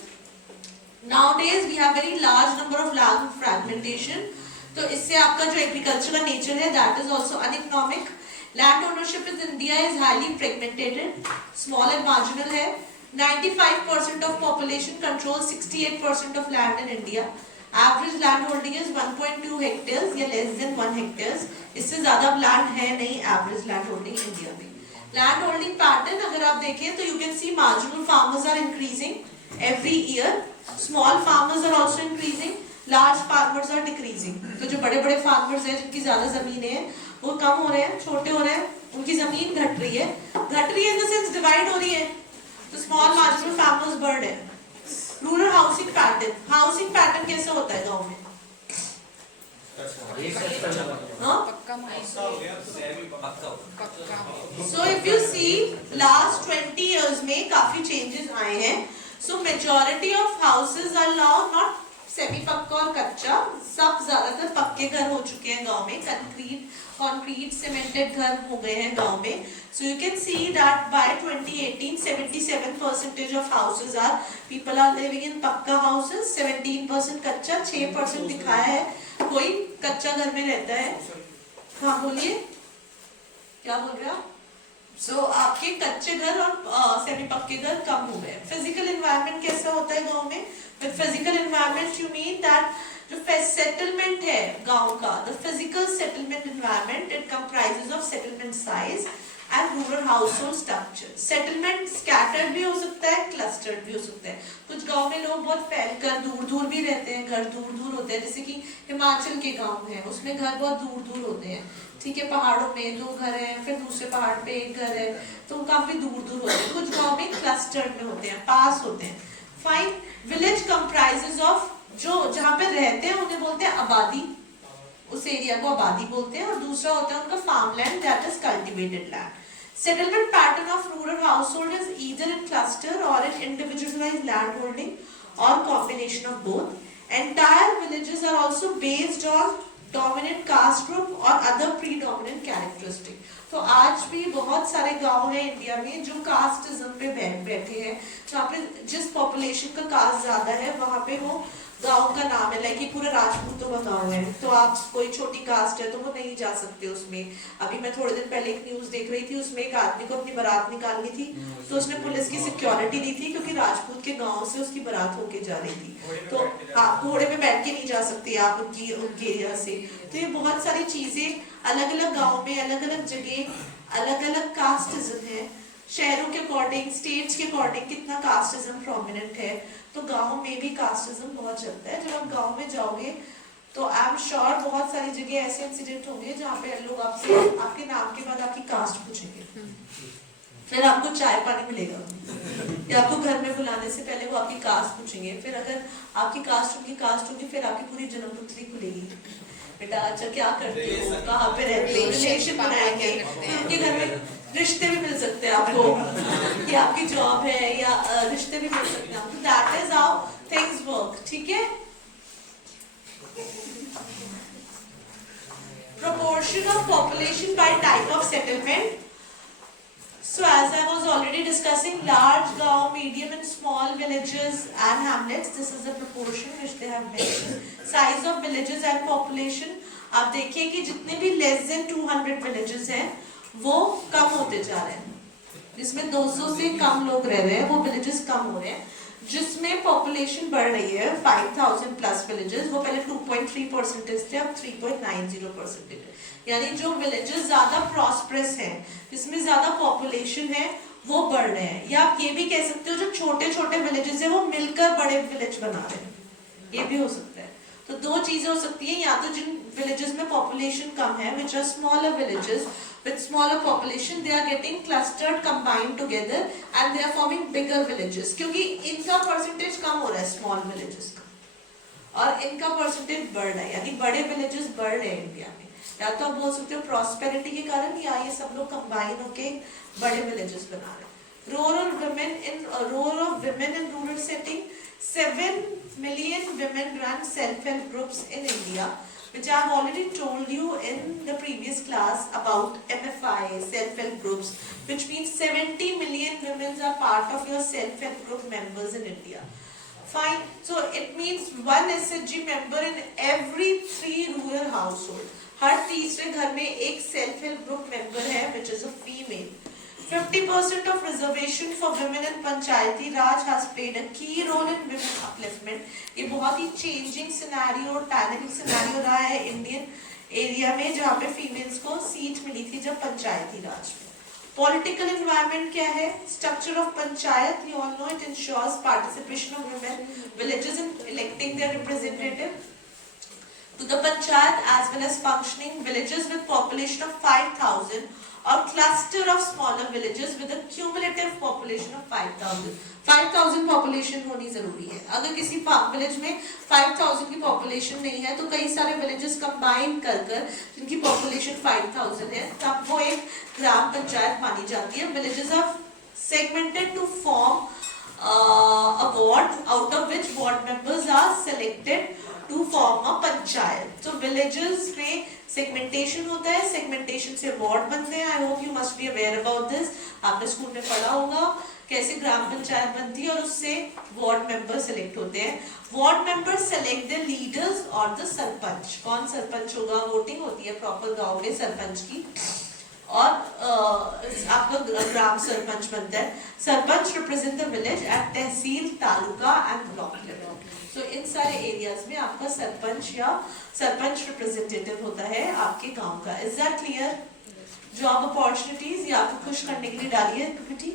Nowadays we have very large number of land fragmentation. तो इससे आपका जो एग्रीकल्चर का नेचर है that is also uneconomic. Land ownership in India is highly fragmented, small and marginal है. 95% of population controls 68% of land in India. Average land holding is 1.2 hectares या less than 1 hectares. इससे ज़्यादा land है नहीं average land holding India में. Land holding pattern अगर आप देखें तो you can see marginal farmers are increasing every year. Small farmers are also increasing. Large farmers are decreasing. तो जो बड़े बड़े farmers हैं जिनकी ज़्यादा ज़मीनें हैं वो कम हो रहे हैं, छोटे हो रहे हैं, उनकी ज़मीन घट रही है in the sense divide हो रही है. तो small marginal farmers बढ़ रहे हैं. रूरल हाउसिंग पैटर्न कैसे होता है गांव में? So if you see last 20 years में काफी चेंजेस आए हैं. So majority of houses are now not semi pucca और कच्चा, सब ज्यादातर पक्के घर हो चुके हैं गांव में. कंक्रीट सीमेंटेड घर हो गए हैं गांव में. So you can see that by 2018, 77% of houses are, people are living in पक्का houses, 17% कच्चा, 6% दिखाया है कोई कच्चा घर में रहता है. हाँ बोलिए, क्या बोल रहे हो आप? So आपके कच्चे घर और सेमी पक्के घर कम हो गए. फिजिकल एनवायरनमेंट कैसा होता है गांव में? With physical environment you mean that जो सेटलमेंट है गांव का, the physical settlement environment, it comprises of settlement size and rural household structure. Settlement scattered भी हो सकता है, clustered भी हो सकता है. कुछ गांव में लोग बहुत फैलकर दूर-दूर भी रहते हैं, घर दूर-दूर होते हैं. जैसे कि हिमाचल के गांव हैं, उसमें घर बहुत दूर-दूर होते हैं. ठीक है, पहाड़ों में 2 घर हैं, फिर दूसरे पहाड़ पे 1 घर है, तो काफी दूर-दूर होते हैं. कुछ गांव में clustered में होते हैं, पास होते हैं. Fine. Village comprises of, जो जहाँ पे रहते हैं उन्हें बोलते हैं आबादी, उस एरिया को आबादी बोलते हैं. और दूसरा होता है उनका farmland, that is cultivated land. Settlement pattern of rural household is either in cluster or in individualized land holding or combination of both. Entire villages are also based on dominant caste group or other predominant characteristic. तो आज भी बहुत सारे गांव हैं इंडिया में जो कास्टिज्म पे बैठे हैं, जहाँ पे जिस पॉपुलेशन का कास्ट ज्यादा है वहाँ पे वो गांव का नाम है, लाइक ये पूरा राजपूतों का गांव है, तो आप कोई छोटी कास्ट है तो वो नहीं जा सकते उसमें। अभी मैं थोड़े दिन पहले एक न्यूज देख रही थी, उसमें एक आदमी को अपनी बारात निकालनी थी तो उसने पुलिस की सिक्योरिटी दी थी क्योंकि राजपूत के गांव से उसकी बारात होके जा रही थी, तो आप घोड़े पे बैठ के नहीं जा सकते आप उनके एरिया से। तो ये बहुत सारी चीजें अलग अलग गाँव में अलग अलग जगह अलग अलग कास्टिज्म है, शहरों के अकॉर्डिंग स्टेट्स के अकॉर्डिंग कितना कास्टिज्म प्रोमिनेंट है, तो गांव में भी कास्टिज्म बहुत चलता है। जब आप गांव में जाओगे तो आई एम श्योर बहुत सारी जगह ऐसे इंसिडेंट होंगे जहाँ पे लोग आपसे आपके नाम के बाद आपकी कास्ट पूछेंगे, फिर आपको चाय पानी मिलेगा, या आपको घर में बुलाने से पहले वो आपकी कास्ट पूछेंगे, फिर अगर आपकी कास्ट होगी फिर आपकी पूरी जन्मपत्री खुलेगी, बेटा अच्छा क्या करते हो, कहाँ पे रहते हो, रिलेशन बनाएंगे, फिर उनके घर में रिश्ते भी मिल सकते हैं आपको, कि आपकी जॉब है या रिश्ते भी मिल सकते हैं आपको। That is how things work, ठीक है। Proportion of population by type of settlement. So as I was already discussing, large gaon, medium and small villages and hamlets, this is the proportion which they have mentioned. Size of villages and population, आप देखिए कि जितने भी less than 200 villages हैं वो कम होते जा रहे हैं, जिसमें 200 से कम लोग रह रहे हैं वो villages कम हो रहे हैं। जिसमें पॉपुलेशन बढ़ रही है 5000 प्लस विलेजेस, वो पहले 2.3% थे, अब 3.90% है, यानी जो विलेजेस ज्यादा प्रॉस्परस हैं, जिसमें ज्यादा पॉपुलेशन है वो बढ़ रहे हैं। या आप ये भी कह सकते हो जो छोटे छोटे विलेजेस है वो मिलकर बड़े विलेज बना रहे हैं, ये भी हो सकता है। तो दो चीजें हो सकती है, या तो जिन विलेजेस में पॉपुलेशन कम है, which are smaller villages with smaller population, they are getting clustered, combined together and they are forming bigger villages, क्योंकि इनका परसेंटेज कम हो रहा है स्मॉल विलेजेस का और इनका परसेंटेज बढ़ रहा है, यानी बड़े विलेजेस बढ़ रहे हैं इंडिया में। या तो आप बोल सकते हो प्रॉस्पेरिटी के कारण, या ये सब लोग कंबाइन होके बड़े विलेजेस बना रहे हैं। Role of women in rural setting, 7 million women run self-help groups in India, which I have already told you in the previous class about MFI, self-help groups, which means 70 million women are part of your self-help group members in India. Fine. So it means one SHG member in every 3 rural household. हर तीसरे घर में एक self-help group member है, which is a female. 50% of reservation for women in Panchayati Raj has played a key role in women upliftment. ये बहुत ही changing scenario, dynamic scenario रहा है इंडियन एरिया में, जहाँ पे फीमेल्स को सीट मिली थी जब पंचायती राज में। Political environment क्या है? Structure of panchayat, you all know it ensures participation of women villages in electing their representative to the panchayat, as well as functioning villages with population of 5000 or cluster of smaller villages with a cumulative population of 5000. 5000 population होनी जरूरी है। अगर किसी विलेज में 5000 की population नहीं है तो कई सारे villages combine कर जिनकी population 5000 है, तब वो एक ग्राम पंचायत मानी जाती है। Villages are segmented to form a ward, out of which ward members are selected to form a panchayat. तो villages में सेगमेंटेशन होता है, सेगमेंटेशन से वार्ड बनते हैं। I hope you must be aware about this, आपने स्कूल में पढ़ा होगा कैसे ग्राम पंचायत बनती है और उससे वार्ड मेंबर सेलेक्ट होते हैं। Ward member select the leaders और द सरपंच। कौन सरपंच होगा? वोटिंग होती है प्रॉपर गांव में सरपंच की, और आपका ग्राम सरपंच बनता है। Sarpanch represent the village at tehsil, taluka and block level. तो इन सारे एरियाज में आपका सरपंच या सरपंच रिप्रेजेंटेटिव होता है आपके गांव का। Is that clear? Job opportunities ये आपको खुश करने के लिए डाली है पीपीटी।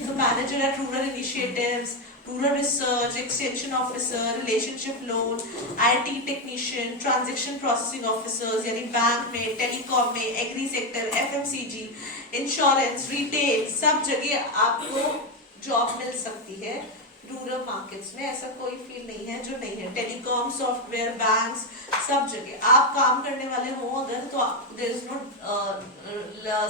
तो manager at rural initiatives, rural research, extension officer, relationship loan, IT technician, transaction processing officers यानी बैंक में, टेलीकॉम में, agri sector, FMCG, insurance, retail, सब जगह आपको जॉब मिल सकती है। रूरल मार्केट्स में ऐसा कोई फील्ड नहीं है जो नहीं है। टेलीकॉम, सॉफ्टवेयर, बैंक्स, सब जगह आप काम करने वाले हो अगर, तो there is no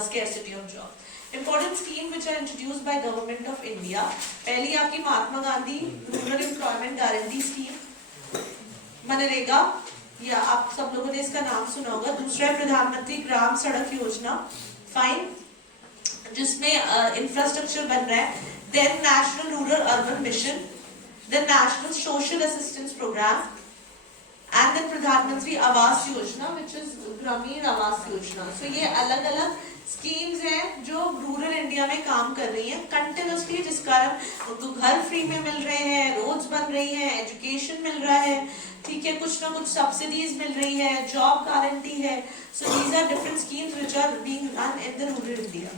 scarcity of job. Important scheme which are introduced by Government of India, पहली आपकी Mahatma Gandhi rural employment guarantee scheme, मनरेगा, या आप सब लोगों ने इसका नाम सुना होगा। दूसरा है प्रधानमंत्री ग्राम सड़क योजना, फाइन, जिसमें इंफ्रास्ट्रक्चर बन रहा है। Then national rural urban mission, then national social assistance programme, and then Pradhan Mantri Awas योजना विच इज ग्रामीण आवास योजना। सो ये अलग अलग स्कीम्स हैं जो रूरल इंडिया में काम कर रही हैं कंटिन्यूसली, जिस कारण उनको घर फ्री में मिल रहे हैं, रोड्स बन रही है, एजुकेशन मिल रहा है, ठीक है, कुछ ना कुछ सब्सिडीज मिल रही है, जॉब गारंटी है। So these are different schemes which are being run in the rural India.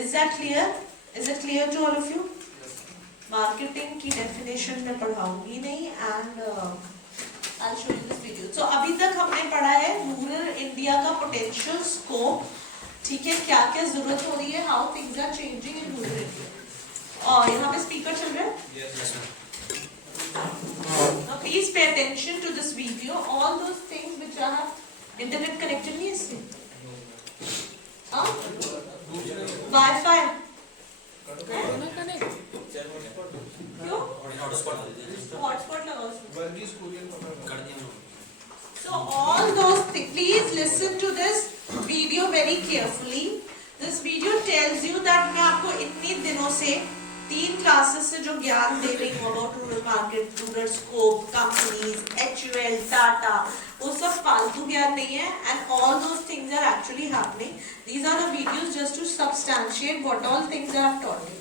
Is that clear? Is it clear to all of you? Marketing की डेफिनेशन में पढ़ाऊंगी नहीं, and I'll show you this video. So अभी तक हमने पढ़ा है रूरल इंडिया का पोटेंशियल स्कोप, ठीक है, क्या क्या जरूरत हो रही है, how things are changing in rural India. और यहाँ पे स्पीकर चल रहा है। Now please pay attention to this video. All those things which are internet connected नहीं है इससे, हाँ, Wi-Fi क्यों? हॉटस्पॉट लगाओ उसमें। So all those things, please listen to this video very carefully. This video tells you that मैं आपको इतने दिनों से 3 क्लासेस से जो ज्ञान दे रही हूँ about rural market, rural scope, companies, HUL, Tata, वो सब फालतू ज्ञान नहीं है, and all those things are actually happening. These are the videos just to substantiate what all things I have taught you.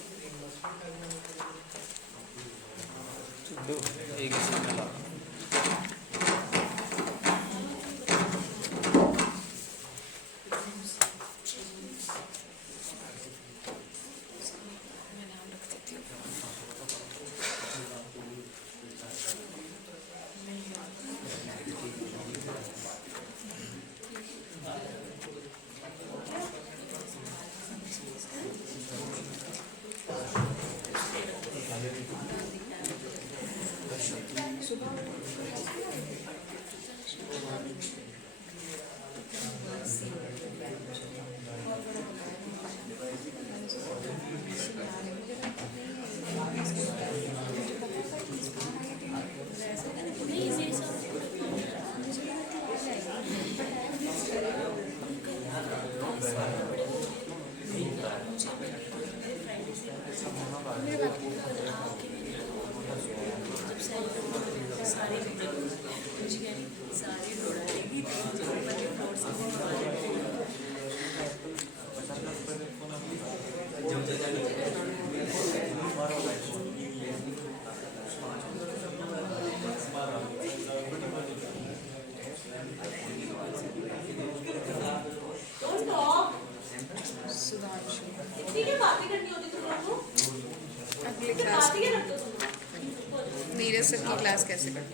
Neeraj sir की क्लास कैसे करते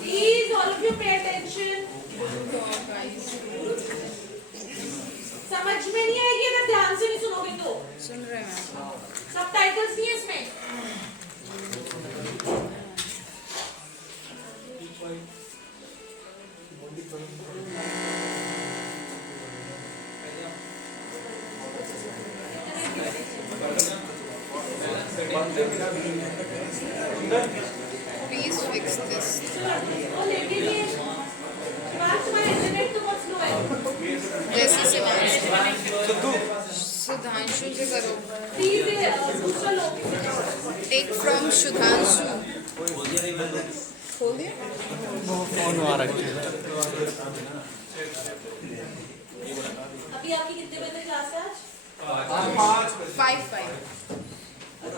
Please, all of you pay attention. समझ में नहीं आएगी अगर ध्यान से नहीं सुनोगे तो। सुन रहे हैं सबटाइटल्स नहीं है इसमें। प्लीज फिक्स दिस वो लेके भी है। तुम्हारा इंटरनेट तो बहुत स्लो है। जैसे सुधांशु से करो प्लीज दूसरा लो। टेक फ्रॉम सुधांशु खोल दिया अभी आपकी कितने बजे तक क्लास है आज? 5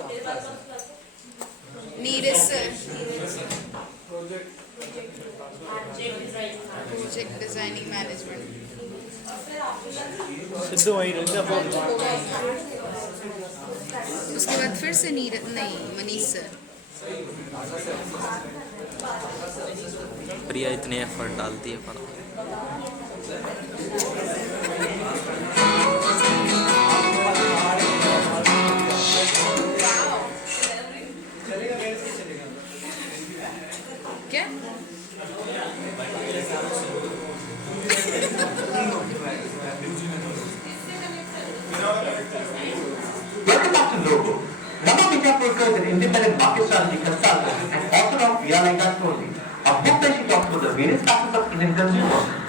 मेरे पास क्लास है। Neeraj sir project project designing management Sidhu वहीं रहता है। उसके बाद फिर से नीरज नहीं मनीष सर प्रिया इतने एफर्ट डालती है पढ़ाई वाह Monika Purkar is an independent market strategy consultant and author of We Are Like That Clothing, a book that she talks about the various facets of Indian consumer